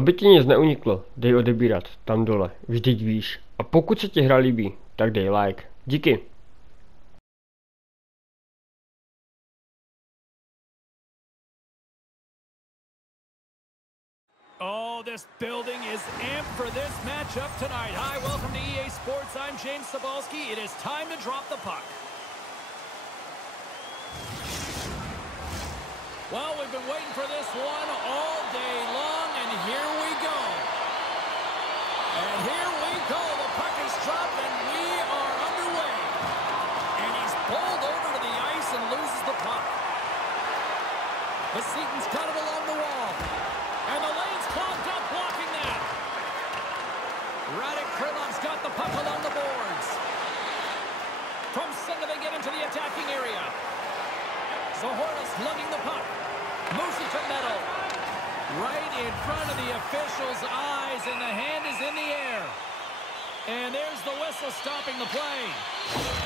Aby ti nic neuniklo, dej odebírat tam dole, vždyť víš. A pokud se ti hra líbí, tak dej like. Díky. Oh, this building is amped for this matchup tonight. Hi, welcome to EA Sports. I'm James Cebulski. It is time to drop the puck. Well, we've been waiting for this one all day long, and here we go. And here we go. The puck is dropped, and we are underway. And he's bowled over to the ice and loses the puck. Vsetín's got it along the wall. And the lane's clogged up, blocking that. Hradec Králov's got the puck along the boards. From center, they get into the attacking area. Zohoris lugging the puck. Moves it to Meadow. Right in front of the official's eyes, and the hand is in the air. And there's the whistle stopping the play.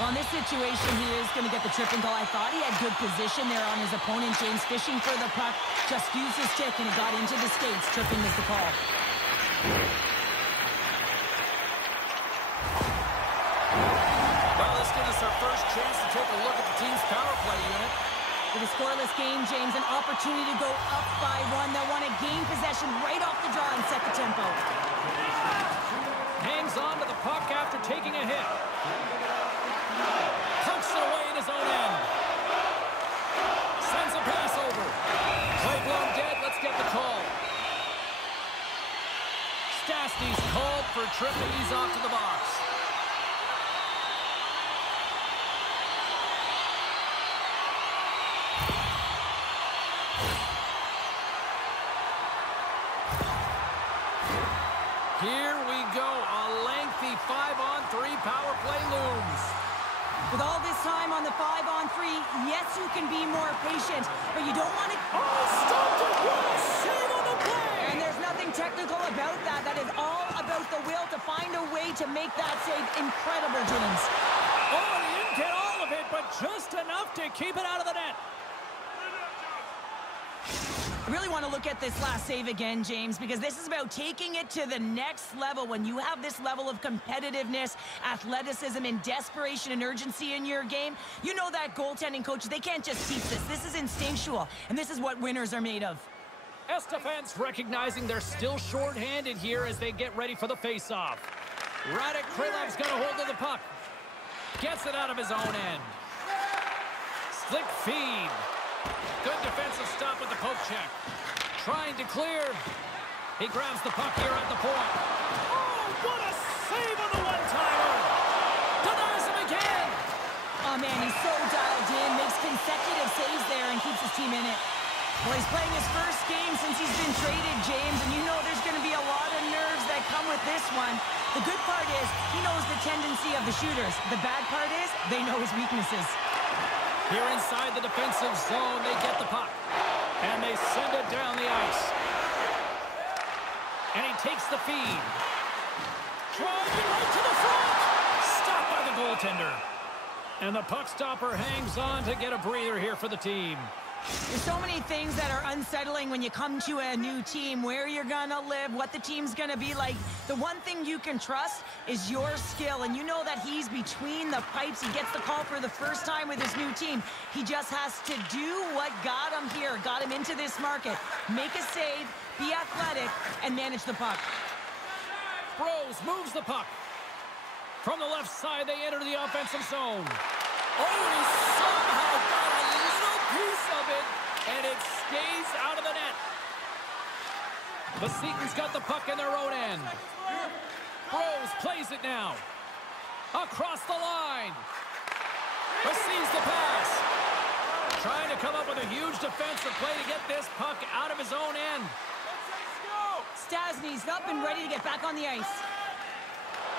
On this situation, he is going to get the tripping goal. I thought he had good position there on his opponent. James fishing for the puck. Just used his stick, and it got into the skates. Tripping is the call. Well, this gives us our first chance to take a look at the team's power play unit. With a scoreless game, James, an opportunity to go up by one. They'll want to gain possession right off the draw and set the tempo. Hangs on to the puck after taking a hit. Punks it away in his own end. Sends a pass over. Play blown dead. Let's get the call. Stastny's called for tripping. He's off to the box. Here we go. A lengthy 5-on-3 power play looms. With all this time on the 5-on-3, yes, you can be more patient, but you don't want to... Oh, stopped it! What a save on the play! And there's nothing technical about that. That is all about the will to find a way to make that save. Incredible, James. Oh, he didn't get all of it, but just enough to keep it out of the net. I really want to look at this last save again, James, because this is about taking it to the next level. When you have this level of competitiveness, athleticism, and desperation and urgency in your game, you know that goaltending coaches, they can't just teach this. This is instinctual, and this is what winners are made of. Estefans recognizing they're still short-handed here as they get ready for the face-off. Hradec Králov's got a hold of the puck. Gets it out of his own end. Slick feed. Good defensive stop with the poke check. Trying to clear. He grabs the puck here at the point. Oh, what a save on the one-timer! Denies him again! Oh, man, he's so dialed in, makes consecutive saves there and keeps his team in it. Well, he's playing his first game since he's been traded, James, and you know there's going to be a lot of nerves that come with this one. The good part is he knows the tendency of the shooters. The bad part is they know his weaknesses. Here inside the defensive zone, they get the puck. And they send it down the ice. And he takes the feed. Driving right to the front. Stopped by the goaltender. And the puck stopper hangs on to get a breather here for the team. There's so many things that are unsettling when you come to a new team, where you're gonna live, what the team's gonna be like. The one thing you can trust is your skill, and you know that he's between the pipes. He gets the call for the first time with his new team. He just has to do what got him here, got him into this market. Make a save, be athletic, and manage the puck. Bros moves the puck. From the left side, they enter the offensive zone. Oh, and he somehow got a little piece of it, and it stays out of the net. Vsetín's got the puck in their own end. Bros plays it now. Across the line. Receives the pass. Trying to come up with a huge defensive play to get this puck out of his own end. Stastny's up and ready to get back on the ice.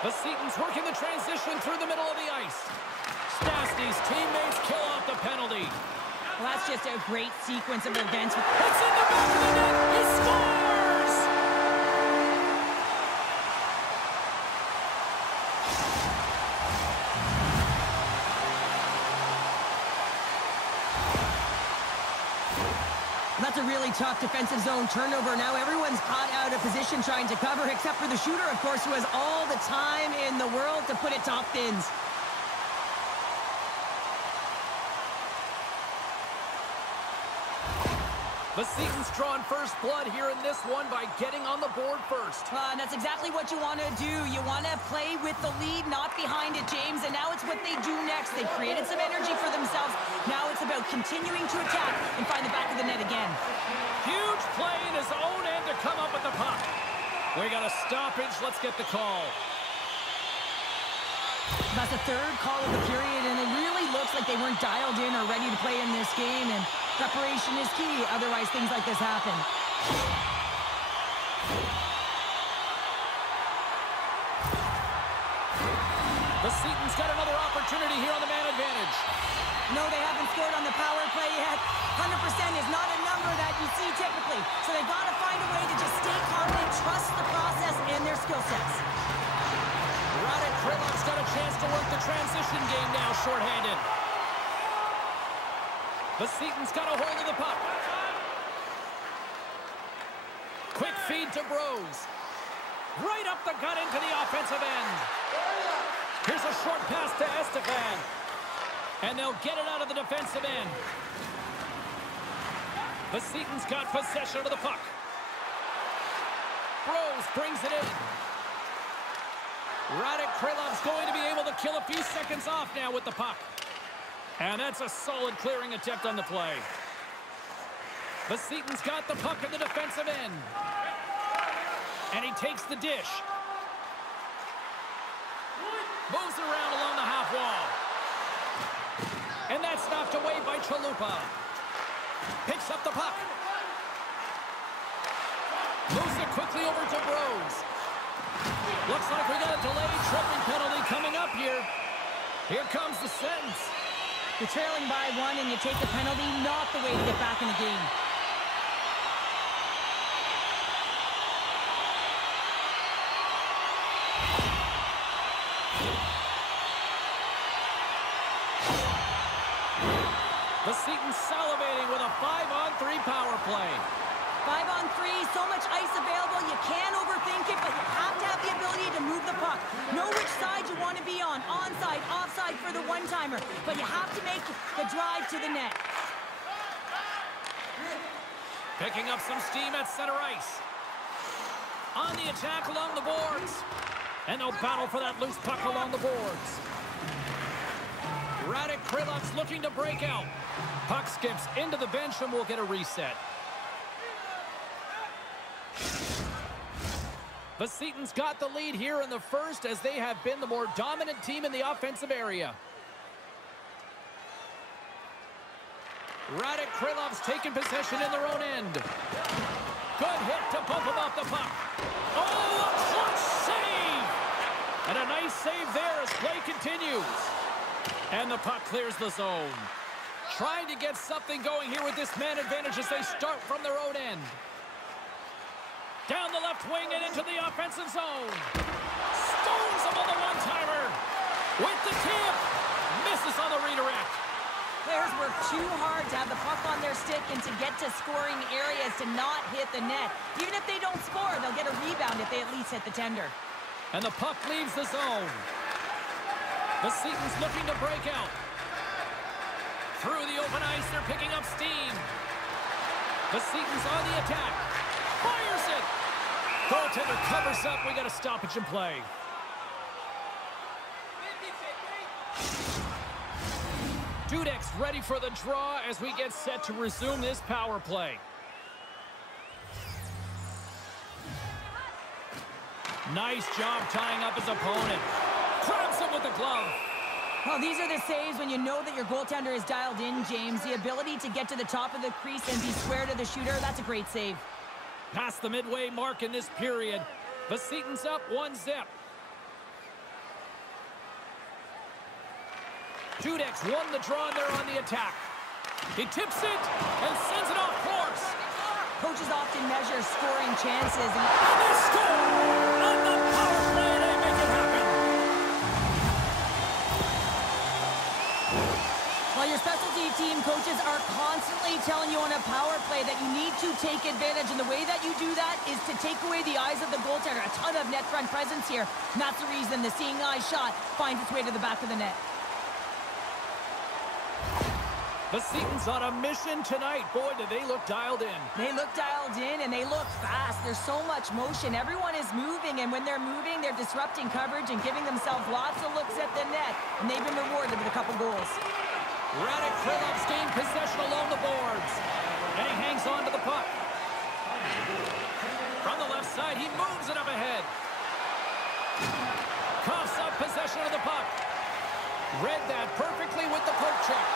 Vsetín's working the transition through the middle of the ice. Stastny's teammates kill off the penalty. Well, that's just a great sequence of events. It's in the back of the net. He scores! That's That's a really tough defensive zone turnover. Now everyone's caught out of position trying to cover, except for the shooter, of course, who has all the time in the world to put it top bins. Vsetín's drawn first blood here in this one by getting on the board first. And that's exactly what you want to do. You want to play with the lead, not behind it, James. And now it's what they do next. They've created some energy for themselves. Now it's about continuing to attack and find the back of the net again. Huge play in his own end to come up with the puck. We got a stoppage. Let's get the call. That's the third call of the period, and it really looks like they weren't dialed in or ready to play in this game, and preparation is key. Otherwise, things like this happen. Vsetín's got another opportunity here on the man advantage. No, they haven't scored on the power play yet. 100% is not a number that you see typically. So they've got to find a way to just stay confident, trust the process and their skill sets. Hradec Králov's got a chance to work the transition game now, shorthanded. Vsetín's got a hold of the puck. Quick feed to Bros. Right up the gut into the offensive end. Here's a short pass to Estefan. And they'll get it out of the defensive end. Vsetín's got possession of the puck. Bros brings it in. Hradec Králov's going to be able to kill a few seconds off now with the puck. And that's a solid clearing attempt on the play. Vsetín's got the puck in the defensive end. And he takes the dish. Moves it around along the half wall. And that's knocked away by Chalupa. Picks up the puck. Moves it quickly over to Bros. Looks like we got a delayed tripping penalty coming up here. Here comes the sentence. You're trailing by one and you take the penalty, not the way to get back in the game. Vsetín salivating with a 5-on-3 power play. 5-on-3, so much ice available, you can't overthink it, but you have to have the ability to move the puck. Know which side you want to be on, onside, offside for the one-timer, but you have to make the drive to the net. Picking up some steam at center ice. On the attack along the boards. And they'll battle for that loose puck along the boards. Hradec Králov's looking to break out. Puck skips into the bench and we'll get a reset. Vsetín's got the lead here in the first as they have been the more dominant team in the offensive area. Hradec Králov's taken possession in their own end. Good hit to bump him off the puck. Oh, a clutch save! And a nice save there as play continues. And the puck clears the zone. Trying to get something going here with this man advantage as they start from their own end. Down the left wing and into the offensive zone. Stones him on the one-timer. With the tip. Misses on the redirect. Players work too hard to have the puck on their stick and to get to scoring areas to not hit the net. Even if they don't score, they'll get a rebound if they at least hit the tender. And the puck leaves the zone. Vsetín's looking to break out. Through the open ice, they're picking up steam. Vsetín's on the attack. Fires it! Goaltender covers up. We got a stoppage in play. Dudek's ready for the draw as we get set to resume this power play. Nice job tying up his opponent. Grabs him with the glove. Well, these are the saves when you know that your goaltender is dialed in, James. The ability to get to the top of the crease and be square to the shooter, that's a great save. Past the midway mark in this period. Vsetín's up 1-0. Dudek's won the draw and they're on the attack. He tips it and sends it off course. Coaches often measure scoring chances. And they score! On the power play, they make it happen. Well, your special opposing team coaches are constantly telling you on a power play that you need to take advantage, and the way that you do that is to take away the eyes of the goaltender. A ton of net front presence here, and that's the reason the seeing eye shot finds its way to the back of the net. Vsetín's on a mission tonight. Boy, do they look dialed in. They look dialed in, and they look fast. There's so much motion. Everyone is moving, and when they're moving, they're disrupting coverage and giving themselves lots of looks at the net, and they've been rewarded with a couple goals. Hradec Králov's gained possession along the boards, and he hangs on to the puck. From the left side, he moves it up ahead. Coughs up possession of the puck. Read that perfectly with the poke check.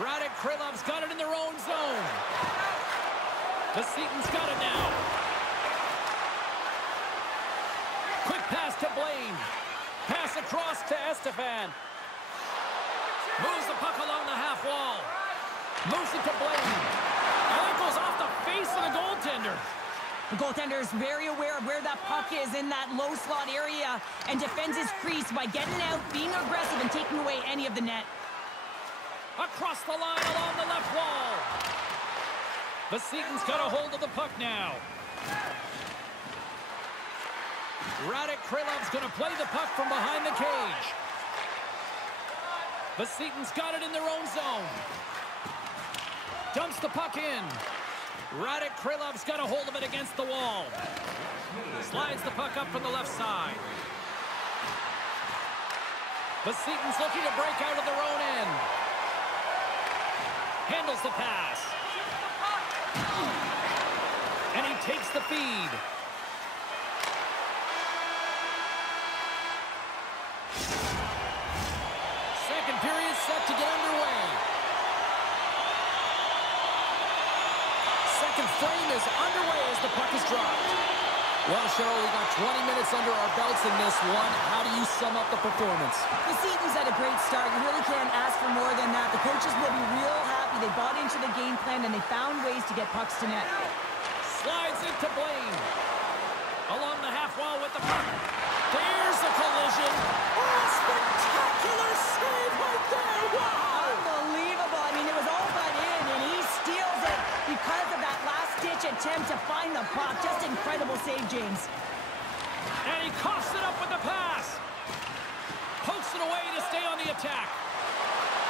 Hradec Králov's got it in their own zone. Vsetín's got it now. Quick pass to Blaine. Pass across to Estefan. Moves the puck along the half wall. Moves it to Blaine. And that goes off the face of the goaltender. The goaltender is very aware of where that puck is in that low slot area and defends his crease by getting out, being aggressive, and taking away any of the net. Across the line along the left wall. Vsetín's got a hold of the puck now. Hradec Králov's going to play the puck from behind the cage. Vsetín's got it in their own zone. Dumps the puck in. Hradec Králov's got a hold of it against the wall. Slides the puck up from the left side. Vsetín's looking to break out of their own end. Handles the pass. And he takes the feed. Second period set to get underway. Second frame is underway as the puck is dropped. Well, Cheryl, we got 20 minutes under our belts in this one. How do you sum up the performance? Vsetín's had a great start. You really can't ask for more than that. The coaches will be real happy. They bought into the game plan, and they found ways to get pucks to net. Slides into Blaine. Along the half wall with the puck. There's the collision. Oh, spectacular save right there. Wow! Unbelievable. I mean, it was all but in, and he steals it because of that last-ditch attempt to find the puck. Just incredible save, James. And he coughs it up with the pass. Pokes it away to stay on the attack.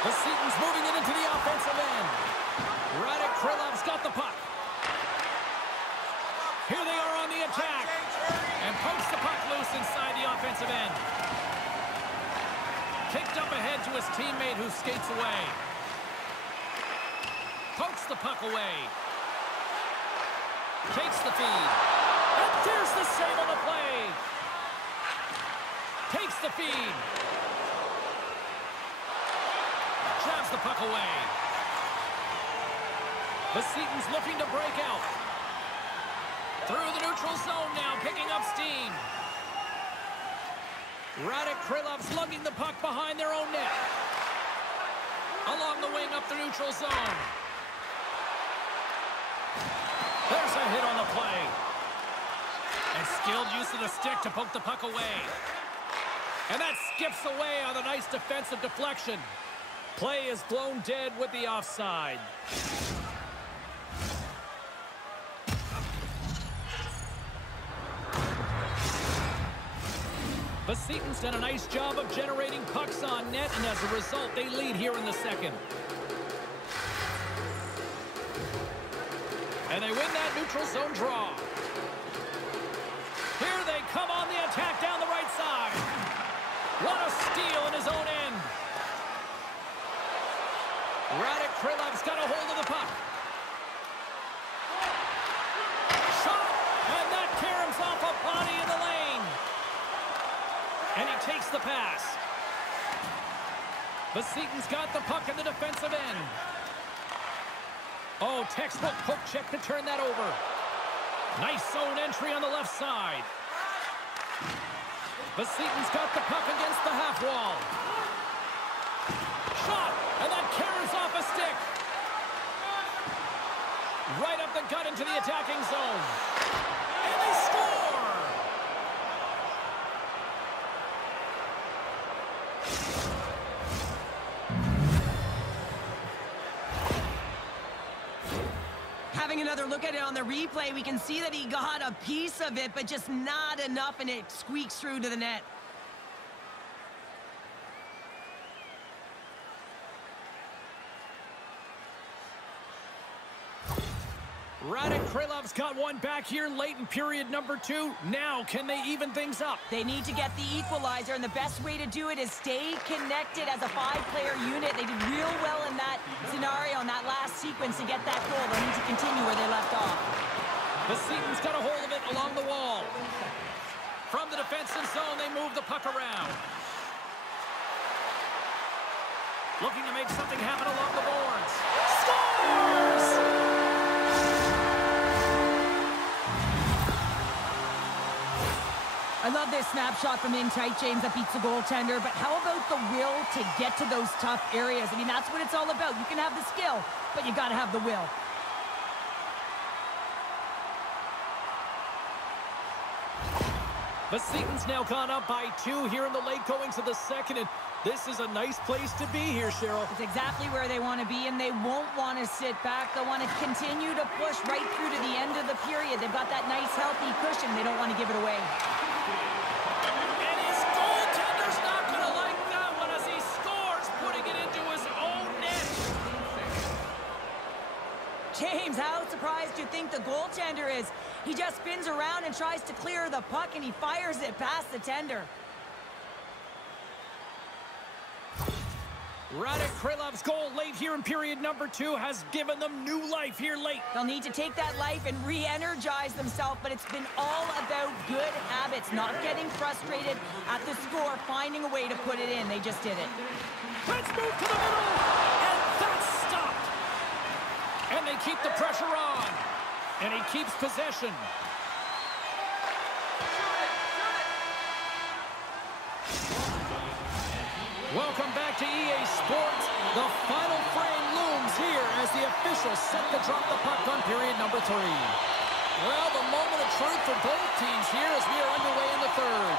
Vsetín's moving it into the offensive end. Hradec Králov's got the puck. Here they are on the attack. And pokes the puck loose inside the offensive end. Kicked up ahead to his teammate who skates away. Pokes the puck away. Takes the feed. And there's the save on the play. Takes the feed. Jabs the puck away. Vsetín's looking to break out. Through the neutral zone now, picking up steam. Hradec Králov's lugging the puck behind their own net. Along the wing up the neutral zone. There's a hit on the play. And skilled use of the stick to poke the puck away. And that skips away on a nice defensive deflection. Play is blown dead with the offside. Vsetín's done a nice job of generating pucks on net, and as a result, they lead here in the second. And they win that neutral zone draw. Here they come on the attack down the right side. What a steal in his own end. Hradec Králov's got a hold of the puck. Shot, and that caroms off a body in the lane. And he takes the pass. Vsetín's got the puck in the defensive end. Oh, textbook poke check to turn that over. Nice zone entry on the left side. Vsetín's got the puck against the half wall. Shot, and that carries off a stick. Right up the gut into the attacking zone. And they score! another look at it on the replay, we can see that he got a piece of it, but just not enough, and it squeaks through to the net. Hradec Králov's got one back here late in period number 2. Now, can they even things up? They need to get the equalizer, and the best way to do it is stay connected as a 5-player unit. They did real well in that scenario, in that last sequence, to get that goal. They need to continue where they left off. Vsetín's got a hold of it along the wall. From the defensive zone, they move the puck around. Looking to make something happen along the boards. Scores! I love this snapshot from in tight, James, that beats the goaltender, but how about the will to get to those tough areas? I mean, that's what it's all about. You can have the skill, but you got to have the will. Vsetín's now gone up by 2 here in the late goings of the second, and this is a nice place to be here, Cheryl. It's exactly where they want to be, and they won't want to sit back. They'll want to continue to push right through to the end of the period. They've got that nice, healthy cushion. They don't want to give it away. And his goaltender's not going to like that one as he scores, putting it into his own net. James, how surprised do you think the goaltender is? He just spins around and tries to clear the puck, and he fires it past the tender. Hradec Králov's goal late here in period number 2 has given them new life here late. They'll need to take that life and re-energize themselves, but it's been all about good habits, not getting frustrated at the score, finding a way to put it in. They just did it. Let's move to the middle, and that's stopped. And they keep the pressure on, and he keeps possession. Welcome back to EA Sports. The final frame looms here as the officials set to drop the puck on period number 3. Well, the moment of truth for both teams here as we are underway in the third.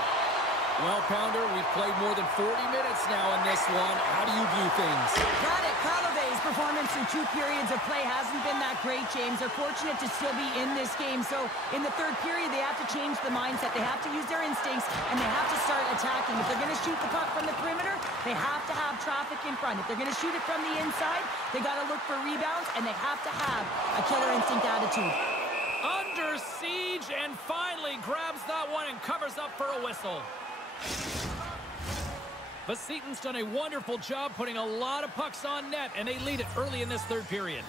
Well, Pounder, we've played more than 40 minutes now in this one. How do you view things? Hradec Králové's performance through 2 periods of play hasn't been that great, James. They're fortunate to still be in this game. So in the third period, they have to change the mindset. They have to use their instincts, and they have to start attacking. If they're going to shoot the puck from the perimeter, they have to have traffic in front. If they're going to shoot it from the inside, they got to look for rebounds, and they have to have a killer instinct attitude. Under siege, and finally grabs that one and covers up for a whistle. Vsetín's done a wonderful job putting a lot of pucks on net, and they lead it early in this third period.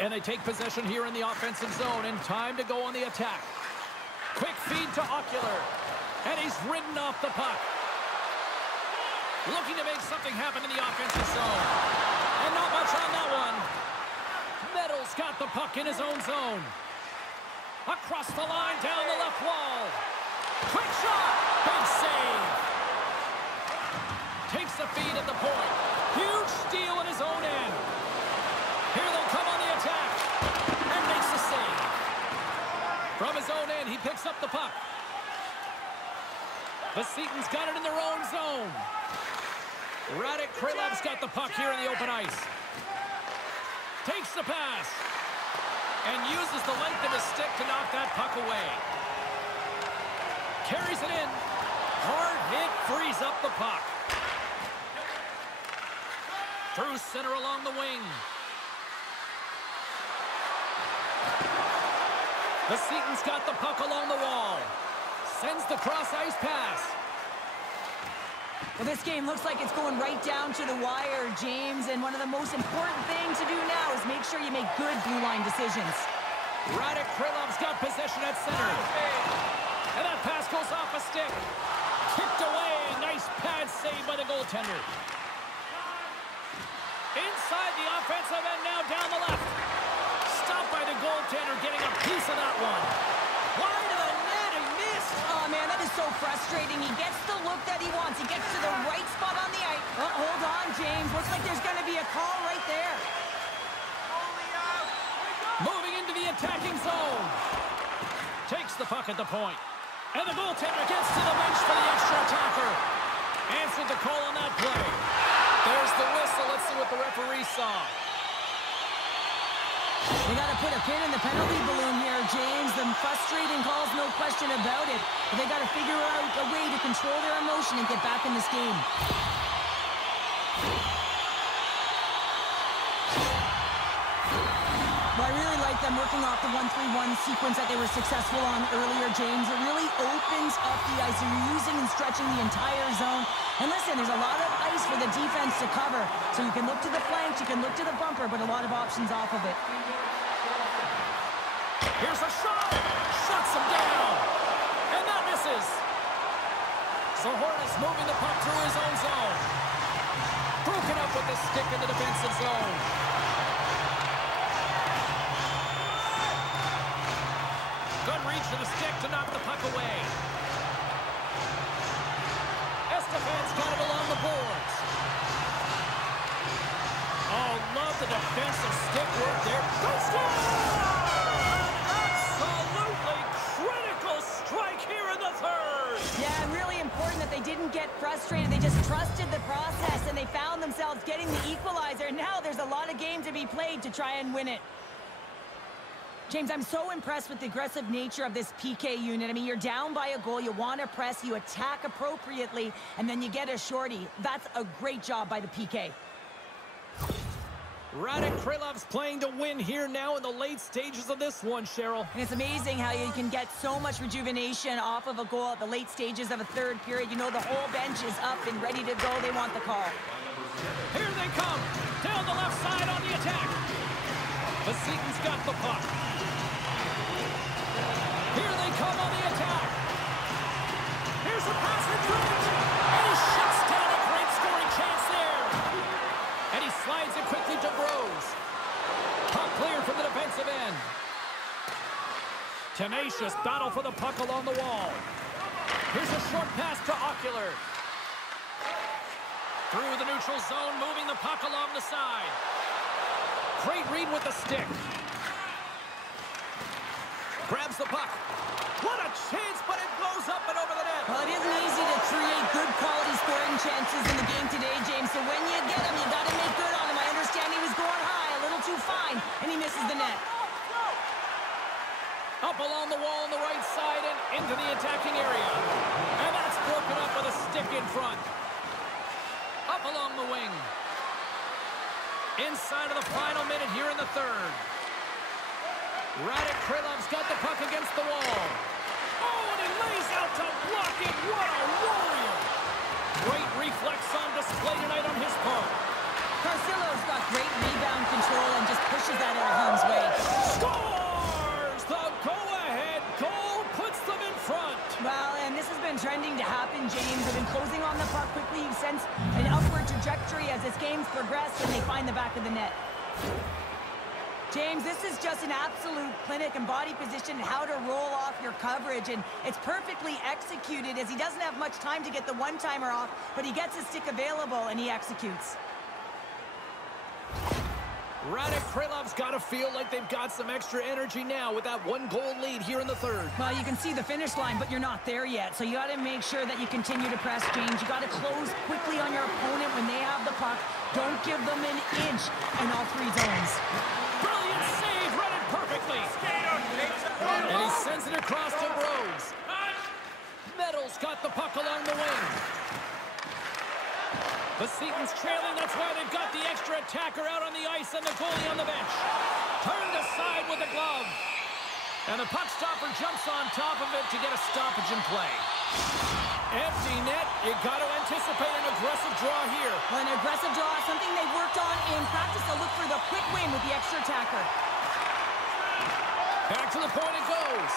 And they take possession here in the offensive zone, and time to go on the attack. Quick feed to Ocular, and he's ridden off the puck. Looking to make something happen in the offensive zone. And not much on that one. Meadows got the puck in his own zone. Across the line, down the left wall. Quick shot! Big save! Takes the feed at the point. Huge steal in his own end. Here they come on the attack. And makes the save. From his own end, he picks up the puck. Vsetín's got it in their own zone. Hradec Králov's got the puck here in the open ice. Takes the pass. And uses the length of his stick to knock that puck away. Carries it in. Hard hit, frees up the puck. Through center along the wing. Vsetín's got the puck along the wall. Sends the cross-ice pass. Well, this game looks like it's going right down to the wire, James, and one of the most important things to do now is make sure you make good blue line decisions. Hradec Králov's got possession at center. And that pass goes off a stick. Kicked away. Nice pad save by the goaltender. Inside the offensive end now down the left. Stopped by the goaltender getting a piece of that one. Wide of the net, he missed. Oh, man, that is so frustrating. He gets the look that he wants. He gets to the right spot on the ice. Oh, hold on, James. Looks like there's going to be a call right there. Moving into the attacking zone. Takes the puck at the point. And the goaltender gets to the bench for the extra attacker. Answered the call on that play. There's the whistle. Let's see what the referee saw. They got to put a pin in the penalty balloon here, James. The frustrating calls, no question about it. But they got to figure out a way to control their emotion and get back in this game. Well, I really like them working off the 1-3-1 sequence that they were successful on earlier, James. It really opens up the ice. You're using and stretching the entire zone. And listen, there's a lot of ice for the defense to cover. So you can look to the flanks, you can look to the bumper, but a lot of options off of it. Here's a shot! Shuts him down! And that misses! Zohornas moving the puck through his own zone. Broken up with the stick in the defensive zone. Good reach for the stick to knock the puck away. Estefan's got it along the boards. Oh, love the defensive stick work there. Go score! Absolutely critical strike here in the third. Yeah, really important that they didn't get frustrated. They just trusted the process, and they found themselves getting the equalizer. Now there's a lot of game to be played to try and win it. James, I'm so impressed with the aggressive nature of this PK unit. I mean, you're down by a goal, you want to press, you attack appropriately, and then you get a shorty. That's a great job by the PK. Hradec Králov's playing to win here now in the late stages of this one, Cheryl. And it's amazing how you can get so much rejuvenation off of a goal at the late stages of a third period. You know the whole bench is up and ready to go. They want the call. Here they come. Down the left side on the attack. Vsetín's got the puck. Here they come on the attack. Here's a pass for Drake. And he shuts down a great scoring chance there. And he slides it quickly to Bros. Puck clear from the defensive end. Tenacious battle for the puck along the wall. Here's a short pass to Ocular. Through the neutral zone, moving the puck along the side. Great read with the stick. Grabs the puck. What a chance, but it blows up and over the net. Well, it isn't easy to create good quality scoring chances in the game today, James. So when you get them, you got to make good on them. I understand he was going high, a little too fine, and he misses the net. Up along the wall on the right side and into the attacking area. And that's broken up with a stick in front. Up along the wing. Inside of the final minute here in the third. Hradec Králov's got the puck against the wall. Oh, and he lays out to block it. What a warrior. Great reflex on display tonight on his part. Carcillo's got great rebound control and just pushes that out of harm's way. Scores! The go-ahead goal puts them in front. Well, and this has been trending to happen, James. They've been closing on the puck quickly. You sense an upward trajectory as this game's progressed and they find the back of the net. James, this is just an absolute clinic and body position, how to roll off your coverage, and it's perfectly executed as he doesn't have much time to get the one-timer off, but he gets his stick available and he executes. Hradec Králov's got to feel like they've got some extra energy now with that one-goal lead here in the third. Well, you can see the finish line, but you're not there yet, so you got to make sure that you continue to press, James. You got to close quickly on your opponent when they have the puck. Don't give them an inch in all three zones. Brilliant save, read it perfectly. And he sends it across to Bros. Meadows got the puck along the wing. Vsetín's trailing, that's why they've got the extra attacker out on the ice and the goalie on the bench. Turned aside with the glove. And the puck stopper jumps on top of it to get a stoppage in play. Empty net, you got to anticipate an aggressive draw here. Well, an aggressive draw, something they've worked on in practice. They'll look for the quick win with the extra attacker. Back to the point it goes.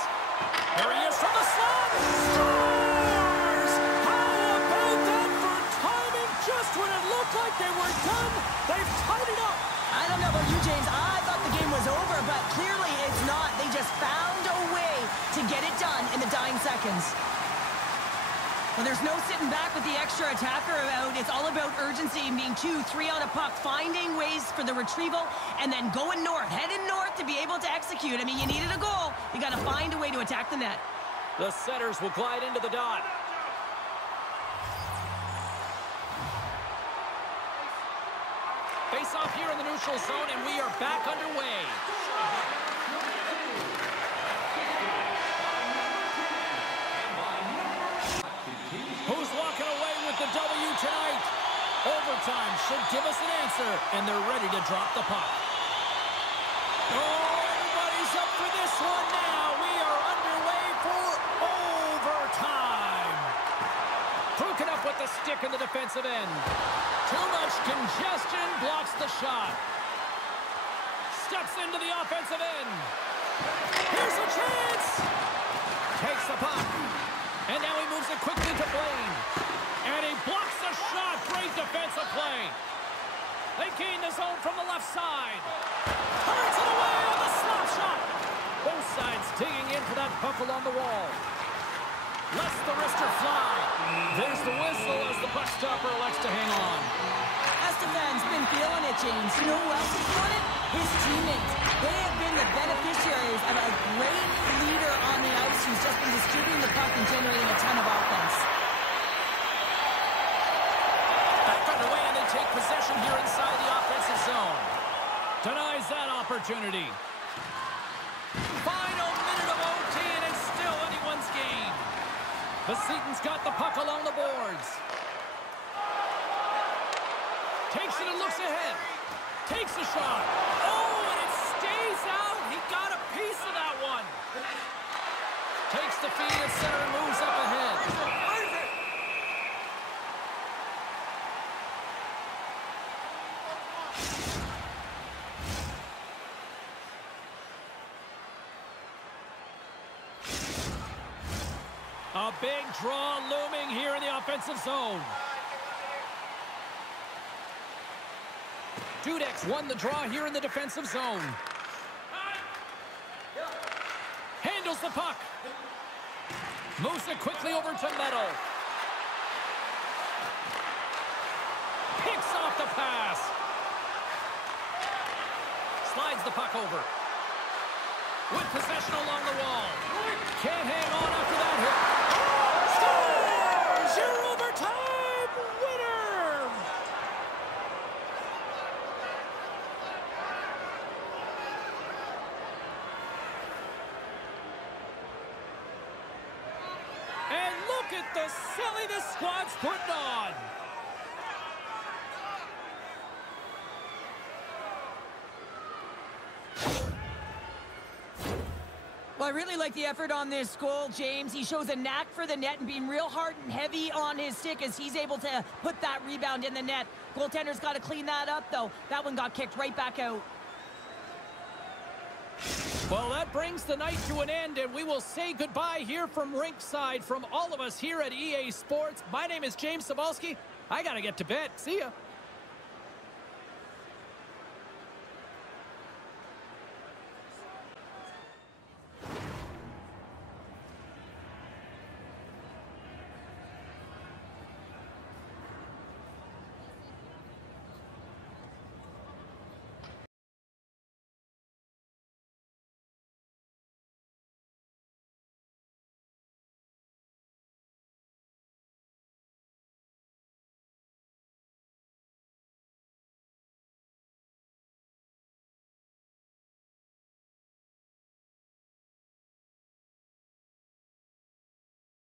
There he is from the slot. Scores! How about that for timing? Just when it looked like they were done, they've tied it up. I don't know about you, James. I thought the game was over, but clearly it's not. They just found a way to get it done in the dying seconds. Well, there's no sitting back with the extra attacker out. It's all about urgency and being 2-3 on a puck, finding ways for the retrieval, and then going north, heading north to be able to execute. I mean, you needed a goal. You got to find a way to attack the net. The setters will glide into the dot. Face off here in the neutral zone, and we are back underway. Who's walking away with the W tonight? Overtime should give us an answer, and they're ready to drop the puck. Oh, everybody's up for this one now. We are underway for overtime. Crooking up with the stick in the defensive end. Too much congestion blocks the shot. Steps into the offensive end. Here's a chance. Takes the puck. And now he moves it quickly to Blaine. And he blocks the shot. Great defensive play. They gain the zone from the left side. Turns it away on the slap shot. Both sides digging in for that puck along the wall. Lets the wrister fly. There's the whistle as the puck stopper elects to hang on. Estefan's been feeling it, James. You know who else has done it? His teammates. They have been the beneficiaries of a great leader on the ice who's just been distributing the puck and generating a ton of offense. Back underway, and they take possession here inside the offensive zone. Denies that opportunity. Final minute of OT, and it's still anyone's game. Vsetín's got the puck along the boards. Takes it and looks ahead. Takes a shot. Oh, and it stays out. He got a piece of that one. Takes the feed at center and moves up ahead. A big draw looming here in the offensive zone. Hradec won the draw here in the defensive zone. Handles the puck. Moves it quickly over to Metal. Picks off the pass. Slides the puck over. With possession along the wall. Can't hang on after that hit. Scores! Your overtime winner! And look at the silly this squad's putting on. Well, I really like the effort on this goal, James. He shows a knack for the net and being real hard and heavy on his stick as he's able to put that rebound in the net. Goaltender's got to clean that up, though. That one got kicked right back out. Well, that brings the night to an end, and we will say goodbye here from rinkside from all of us here at EA Sports. My name is James Cebulski. I got to get to bed. See ya.